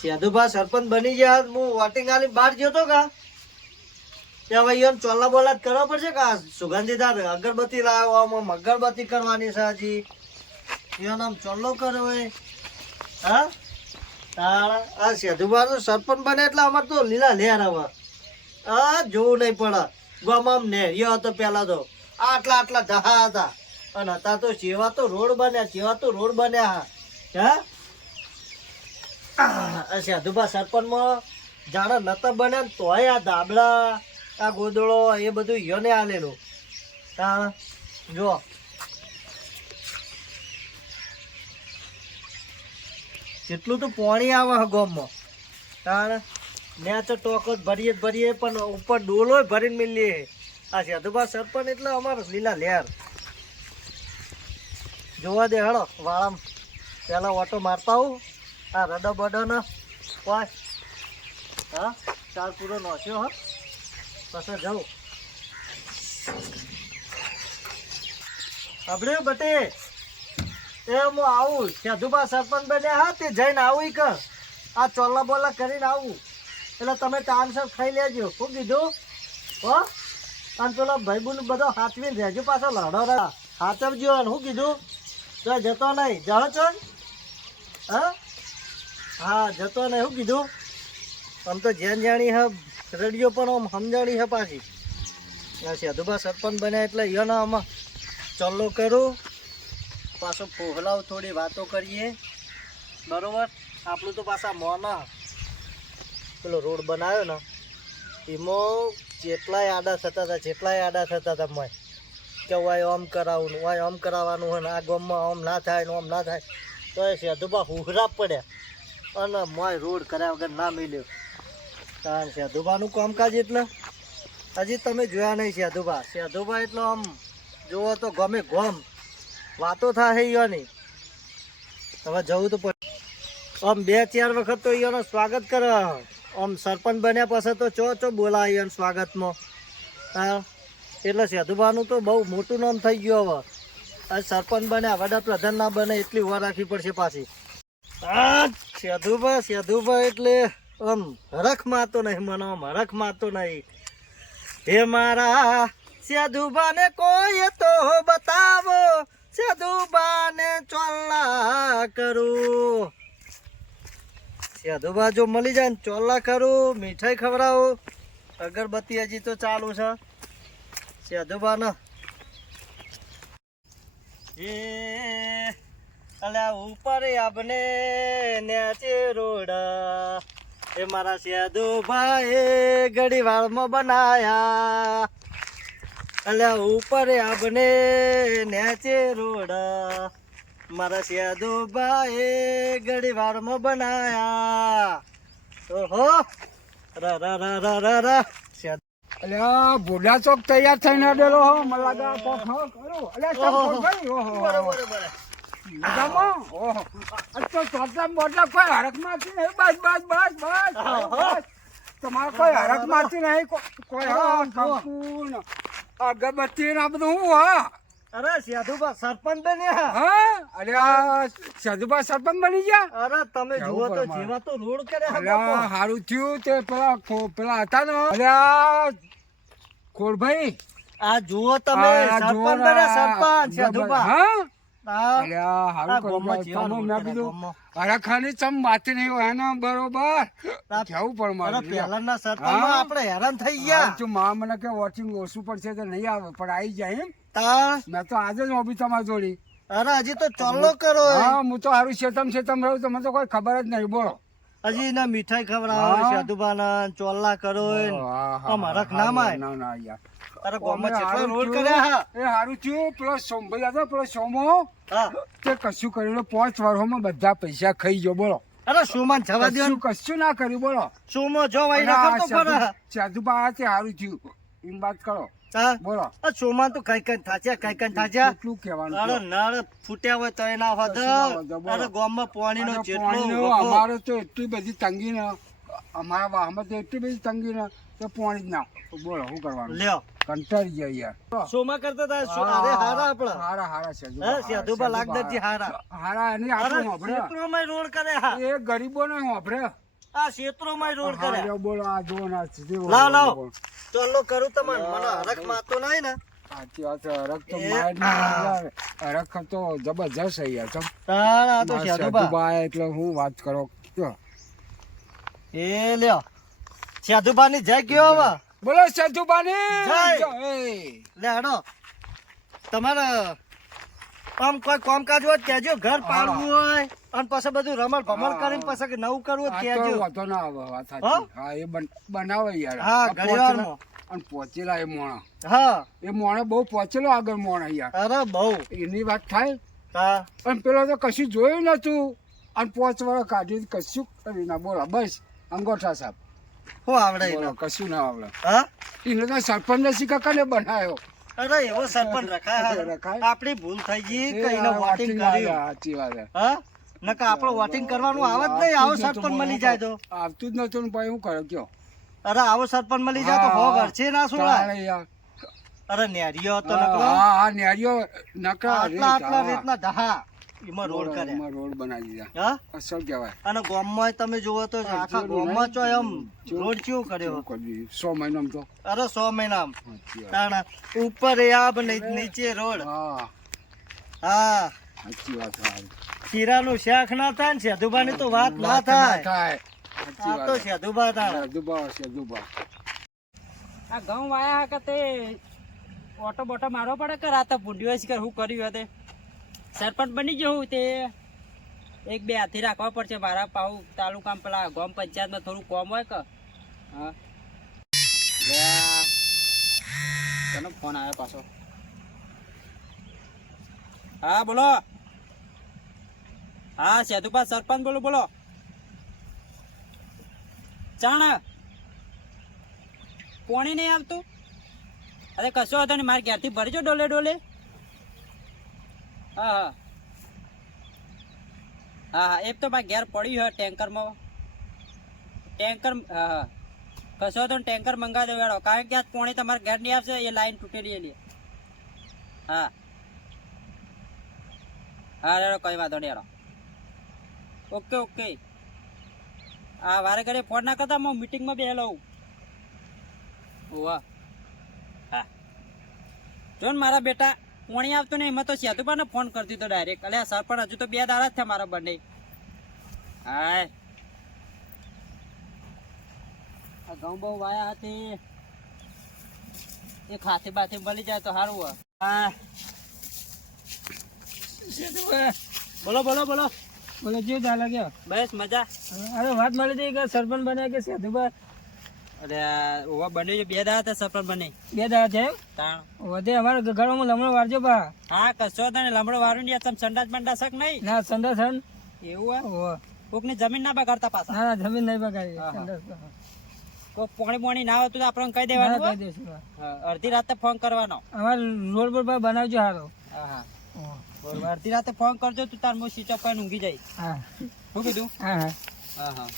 સેદુભા સરપંચ બની ગયા હું વોટિંગ આલી બહાર ગયો તો કા ત્યાં ભાઈ એમ ચોલ્લા બોલા કરવા પડશે કા સુગંધીદાર અગરબત્તી લાવ્યો આમ અગરબત્તી કરવાની છે હજી એનો આમ ચોલ્લો કર્યો હોય હા તારા આ સેદુભા તો સરપંચ બને એટલે અમારે તો લીલા લેર હવે હા જોવું નહીં પડે ગામમાં નેરિયો હતો પેલા તો આટલા આટલા ઢહા હતા અને અત્યારે તો જેવા તો રોડ બન્યા હે સાધુભા સરપંચમાં જાણે નતા બન્યા ને તોય આ ધાબળા આ ગોદડો એ બધું યોને આલેલું તા જો કેટલું તો પાણી આવે ગામમાં તાણ ને તો ટોક જ ભરીએ પણ ઉપર ડોલો ભરીને મિલીએ આ સાધુભા સરપંચ એટલે અમારે લીલા લેર જોવા દે હળો વાળામ પેલા ઓટો મારતા આવું આ રડો બડો ન પાંચ હા ચાર પૂરો નોસ્યો હા પછી જાઉં અબડે બટે એ હું આવું સાધુભા સરપંચ બન્યા હા તે જઈને આવું કર આ ચોલ્લા બોલા કરીને આવું એટલે તમે ટાઈમસર ખાઈ લેજો શું કીધું હો અને પેલો ભાઈબંધ બધો હાથવીને રહેજો પાછો લડો હાથવજો અને શું કીધું તો જતો નહીં જાઓ છો હા જતો નહીં શું કીધું આમ તો જેન જાણી હે રેડિયો પણ આમ સમજાણી હે પાછી સાધુભા સરપંચ બન્યા એટલે યો આમાં ચલ્લો કરું પાછો ફોહલાવ થોડી વાતો કરીએ બરોબર આપણું તો પાછા મોના પેલો રોડ બનાવ્યો ને એમાં જેટલાય આડા થતા હતા મેં કે વાય આમ કરાવવાનું વાય આમ કરાવવાનું હોય ને આ ગામમાં આમ ના થાય ને આમ ના થાય તો એ સાધુભા હુહરા પડ્યા અને મોય રોડ કર્યા વગર ના મળ્યો કારણ સાધુભાનું કામકાજ એટલે હજી તમે જોયા નહીં સાધુભા એટલે આમ જુઓ તો ગમે ગમ વાતો થાય યો નહીં હવે જવું તો પડે આમ 2-4 વખત તો એનું સ્વાગત કરે આમ સરપંચ બન્યા પછી તો ચો બોલાય એનું સ્વાગતમાં હા એટલે સાધુભાનું તો બહુ મોટું નામ થઈ ગયું હવે આ સરપંચ બન્યા વડાપ્રધાન ના બને એટલી વાર રાખવી પડશે પાછી હા સાધુભા એટલે આમ હરખ મારતો નહીં મને આમ હરખ મારતો નહીં હે મારા સાધુભાને કોઈ તો બતાવો સાધુભાને ચોલ્લા કરું સાધુભા જો મળી જાય ને ચોલ્લા કરું મીઠાઈ ખવડાવું અગરબત્તી હજી તો ચાલુ છે સાધુભા ને એ અલ્યા ઉપર આપને નેચે રોડ એ મારા સાધુભા એ ઘડી વાળમાં બનાયા અલ્યા ઉપર આપને નેચે રોડ મારા સાધુભા એ ઘડી વાળમાં બનાયા ઓહો રા અલ્યા ભોડા ચોક તૈયાર થઈને આડેલો હો મને લાગે કોક હો કરો અલ્યા સબ ભાઈ ઓહો બરાબર મજામાં ઓહો અચ્છા ચોટલા બોટલા કોઈ હરક મારતી નહીં બસ તમારે કોઈ હરક મારતી નહીં કોઈ હા કંકુન અગરબત્તી ને આ બધું હું હા અરે સાધુભા સરપંચ બન્યા હા અલ્યા સાધુભા સરપંચ બની ગયા અરે તમે જુઓ તો જેવા તો રોડ કર્યા અલ્યા હારું થયું તે પેલા હતા ને અલ્યા કોળભાઈ આ જુઓ તમે સરપંચ બન્યા સરપંચ સાધુભા હા અલ્યા હારું કર્યું મેં કીધું હરખાની ચમ વાતી નહીં હોય ને બરોબર કેવું પણ મારે પહેલાના સરપંચમાં આપણે હેરાન થઈ ગયા માં મને કે વોચિંગ ઓછું પડશે તો નહીં આવે પણ આવી જાય એમ મેં તો આજે જ હોબી તમારી જોડી અરે હજી તો ચોલ્લો કરો હા હું તો હારું શેતમ રહું તો મને તો કોઈ ખબર જ નહીં બોલો હજી ના મીઠાઈ ખવડાવો સાધુભાના ચોલ્લા કરો હરખ ના માય ના યાર અરે ગામમાં કેટલા રોડ કર્યા એ હારું થયું પેલો સોમભાઈ હતો પેલો સોમો તે કશું કર્યું 5 વર્ષોમાં બધા પૈસા ખાઈ ગયો બોલો અરે સોમાન જવા દો કશું ના કર્યું બોલો સોમો જો વાઈ ના કરતો પર સાધુભા તે હારું થયું એમ વાત કરો બોલો આ સોમાન તો કઈ થાચ્યા કેટલું કહેવાનું અરે નળ ફૂટ્યા હોય તો એના હોત અરે ગામમાં પાણીનો જેટલો અમારે તો એટલી બધી તંગી ને અમારા વાહમાં તો એટલી બધી તંગી ને તો પાણી જ ના બોલો શું કરવાનું લ્યો કંટાળી ગયા યાર સોમા કરતા હતા અરે હારા આપડા હારા સાધુભા લાગદરજી હારા એની આપણે હોભરે રોડ કરે હા એ ગરીબો ને હોભરે આ ક્ષેત્રોમાં રોડ હા, કર્યા લ્યો બોલો આ જો ના સીધી લાવ, લાવ. બોલો. ચાલો કરું તમને મને હરખ મારતો નહીં ને સાચી વાત છે હરખ તો એ, માર નહીં યાર. હરખ તો જબરજસ્ત છે યાર ચમ. તાણ આ તો મારા સાધુબા સાધુબા એટલે હું વાત કરો કયો. એ લ્યો સાધુબાની જય કયો હવે બોલો સાધુબાની જય. જય. લે હેડો તમારે આમ કોઈ કામકાજ હોય તો કહેજો ઘર પાડવું હોય અને પછી બધું રમણ ભમણ કરીને પછી કે નવું કરવું હોય તો આ તો કહેજો વાંધો ના આવે વાત સાચી. હા એ બનાવે યાર હા, આ ઘડીવારમાં. અને પહોંચેલા એ મોણા હા એ મોણે બહુ પહોંચેલો આગળ મોણા યાર અરે બહુ એની વાત થાય હા પણ પેલો તો કશું જોયું નતું અને 5 વર્ષ કાઢ્યું કશું કરી ના બોલો બસ અંગોઠા સાહેબ શું આવડે બોલો એનો? કશું ના આવડે હા એને તો સરપંચ ને શીખા બનાવ્યો અરે એવો સરપંચ રખાય રખાય. આપણી ભૂલ થઈ ગઈ કે એ એને આ વોટિંગ વાંચી કર્યું સાચી વાત છે. હા નકા આપણો વોટિંગ કરવાનું આવે જ નહીં આવો સરપંચ મળી જાય તો આવતું જ નતું ને ભાઈ હું કર્યો કયો અરે આવો સરપંચ મળી જાય તો હો ઘરશે ના શું તારે યાર. અરે નેરિયો તો હા, નકરો હા નેરિયો નકરા આટલા આટલા રેત, રેતના ઢહા એમાં રોડ હા. કર્યા એમાં રોડ બનાવી દીધા હા અસલ કહેવાય અને ગામમાં તમે જુઓ તો આખા જેવું ગામમાં ચો એમ જેવું. રોડ કેવો કર્યો શું કરી દીધું? 100 મહિનામાં તો અરે 100 મહિનામાં સાચી વાત. તાણા ઉપર આબ નીચે રોડ હા હા સાચી વાત હા. ખીરાનું શાક ના થાય ને સેધુબાની તો વાત ના વાત થાય સાચી આ તો વાત. સેધુબા તાણા સેદુબા, સેદુબા. આ ઘઉં વાયા કે તે ઓટો બોટો મારવો પડે કે રાતે ભૂંડ્યો છે કે શું કર્યું હતે સરપંચ બની ગયો હું તે એક બે હાથી રાખવા પડશે મારા પાઉ તાલુકામાં પેલા ગામ પંચાયતમાં થોડું કોમ હોય કે હા ચલો ફોન આવ્યો પાછો હા બોલો હા સેતુપા સરપંચ બોલો બોલો ચાણ પોણી નહીં આવતું અરે કશો હતો ને મારે ઘેરથી ભરજો ડોલે ડોલે હા હા હા હા એક તો મારે ઘેર પડ્યું હોય ટેન્કરમાં ટેન્કર હા હા કશો હતો ને ટેન્કર મંગાવી દો વેળો કારણ કે આજ પોણી તમારે ઘેર નહીં આવશે એ લાઈન તૂટેલી એની હા હા રેડો કઈ વાંધો નહીં રેડો ઓકે ઓકે હા વારે ઘરે ફોન ના કરતા હું મીટિંગમાં બેસેલો હોઉં ઓવા હા જો ને મારા બેટા પોણી આવતું નહીં એમાં તો સેતુપાને ફોન કરતી તો ડાયરેક્ટ અલ્યા સરપંચ હજુ તો 2 દાડા જ થયા મારા બંને હાય આ ઘઉં બહુ વાયા હતી એક હાથે બાથે મળી જાય તો સારું હોય હા બોલો બોલો બોલો બોલો જે ચાલે ગયો બસ મજા અરે વાત મળી હતી કે સરપંચ બન્યા કે સેધુબા અરે ઓવા બન્યું છે 2 દાડા હતા સરપંચ બને 2 દાડા છે તાણ વધે અમારા ઘરમાં લમણો વારજો બા હા કશો તને લમડો વારું ને તમે સંડાસ બંડાસ શક નહીં ના સંડાસ હન એવું ઓહો. હોય કોકની જમીન ના બગાડતા પાછા ના ના જમીન નહીં બગાડી હા, હા. સંડાસ કોક પોણી પોણી ના આવતું તો આપણને કહી દેવાનું ના હો. કહી દઈશું હા, અડધી રાતે ફોન કરવાનો અમારે રોડ પર બનાવજો હારો હા હા ઓહો. બરોબર અડધી રાતે ફોન કરજો તું તાર હું સ્વિચ ઓફ કરીને ઊંઘી જઈશ હા શું કીધું હા હા હા હા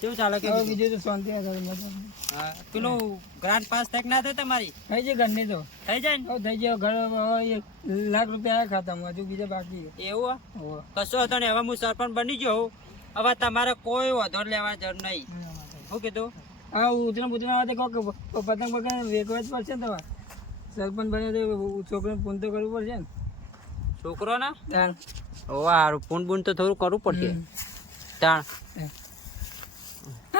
કેવું ચાલે કે હવે બીજું તો શાંતિ આ ઘરે મજા. હા પેલું ગ્રાન્ડ પાસ થાય કે ના થાય તમારી થઈ જાય ઘરની તો થઈ જાય ને હવે થઈ ગયો ઘર હવે 1 લાખ રૂપિયા આવ્યા ખાતામાં હજુ બીજા બાકી છે. એવું હો? ઓહો. કશો હતો ને હવે હું સરપંચ બની ગયો હું. હવે તમારે કોઈ વધો લેવા જરૂર નહીં શું કીધું હા ઉતરા પુતરા આવે તો કોક પતંગ પતંગ વેચવા જ પડશે ને તમારે સરપંચ બને તો છોકરાને ફોન તો કરવું પડશે ને છોકરો ના તાણ. ઓ હારું પૂન બૂન તો થોડું કરવું પડશે તાણ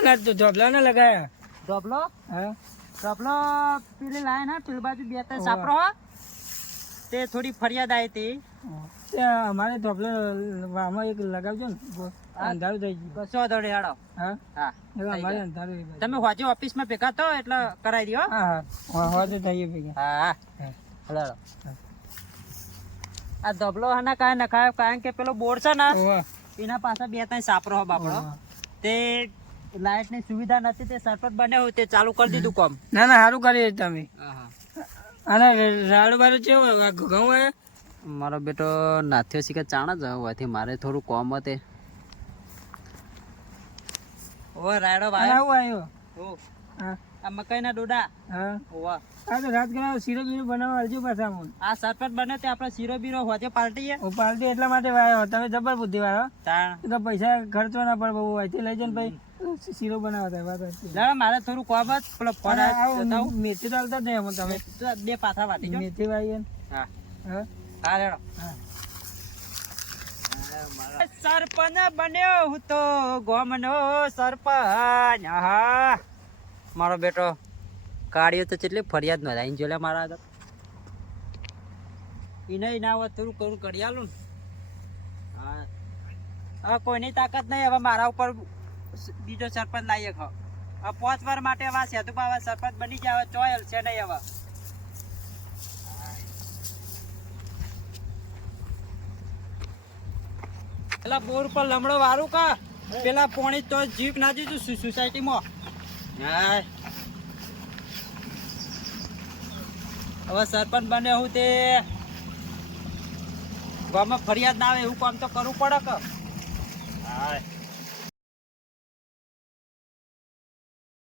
ના તો ઢોબલા ના લગાયા ડબલો હા ડબલો પેલી લાઈન હા પેલી બાજુ 2-3 સાપરો હા તે થોડી ફરિયાદ આવી હતી ત્યાં અમારે ઢોબલા આમાં એક લગાવજો ને અંધારું થઈ ગયું કશો વાંધો નહીં હેડો હા હા એટલે અમારે અંધારું થઈ ગયું. તમે હોજે ઓફિસમાં ભેગા થો એટલે કરાવી દો હા હા હા તો થઈએ ભેગા હા હા હા. હેડો આ ધબલો હાના કાંઈ નખાયો કારણ કે પેલો બોર્ડ છે ને ઓહો. એના પાસે 2-3 સાપરો હો બાપડો ઓહો. તે લાઇટ ની સુવિધા નથી તે સરપંચ બન્યો હોય તે ચાલુ કરી દીધું કામ ના ના સારું કરીએ તમે હા હા અને રાડો બારો છે ઘઉં હોય મારો બેટો નાથ્યો છે કે ચાણ જ હોવાથી મારે થોડું કોમ હતે ઓ રાયડો અને આવું આવ્યો ઓ હા આ મકાઈના ડોડા હા ઓવા આ તો રાત કરાવો શીરો બીરો બનાવવા આવજો પાછા મને આ સરપંચ બને તે આપણે શીરો બીરો હોજે પાર્ટી હું પાલટી એટલા માટે વાયો તમે જબર બુદ્ધિ વાળો તાણ એ તો પૈસા ખર્ચવા ના પડે બહુ અહીંથી લઈ જઈને ભાઈ શીરો બનાવવા થાય વાત હતી. ના મારે થોડું કોમ જ પેલો ફોન અને આવ્યો આવું હતો. મેથી ચાલતા જ નહીં એમાં તમે તો બે પાથા વાટી જો મેથી વાઈએ ને. હા હા હા રેડો હા સરપંચ બન્યો હું તો ગોમનો સરપંચ હા મારો બેટો કાઢ્યો તો કેટલી ફરિયાદ નોંધાઈ જોલે મારા તો એને ના હોત થોડું કરું કરી આલું ને હા હવે કોઈની તાકાત નહીં હવે મારા ઉપર બીજો સરપંચ લાવીએ ખો હવે 5 વાર માટે હવે સેતુ બાવા સરપંચ બની જાય હવે ચોયલ છે નહીં હવે પેલા બોર ઉપર લમડો વારું કા પેલા પોણી તો જીપ ના દીધું સોસાયટીમાં હા હવે સરપંચ બને હું તે ગામમાં ફરિયાદ ના આવે એવું કામ તો કરવું પડે કે હા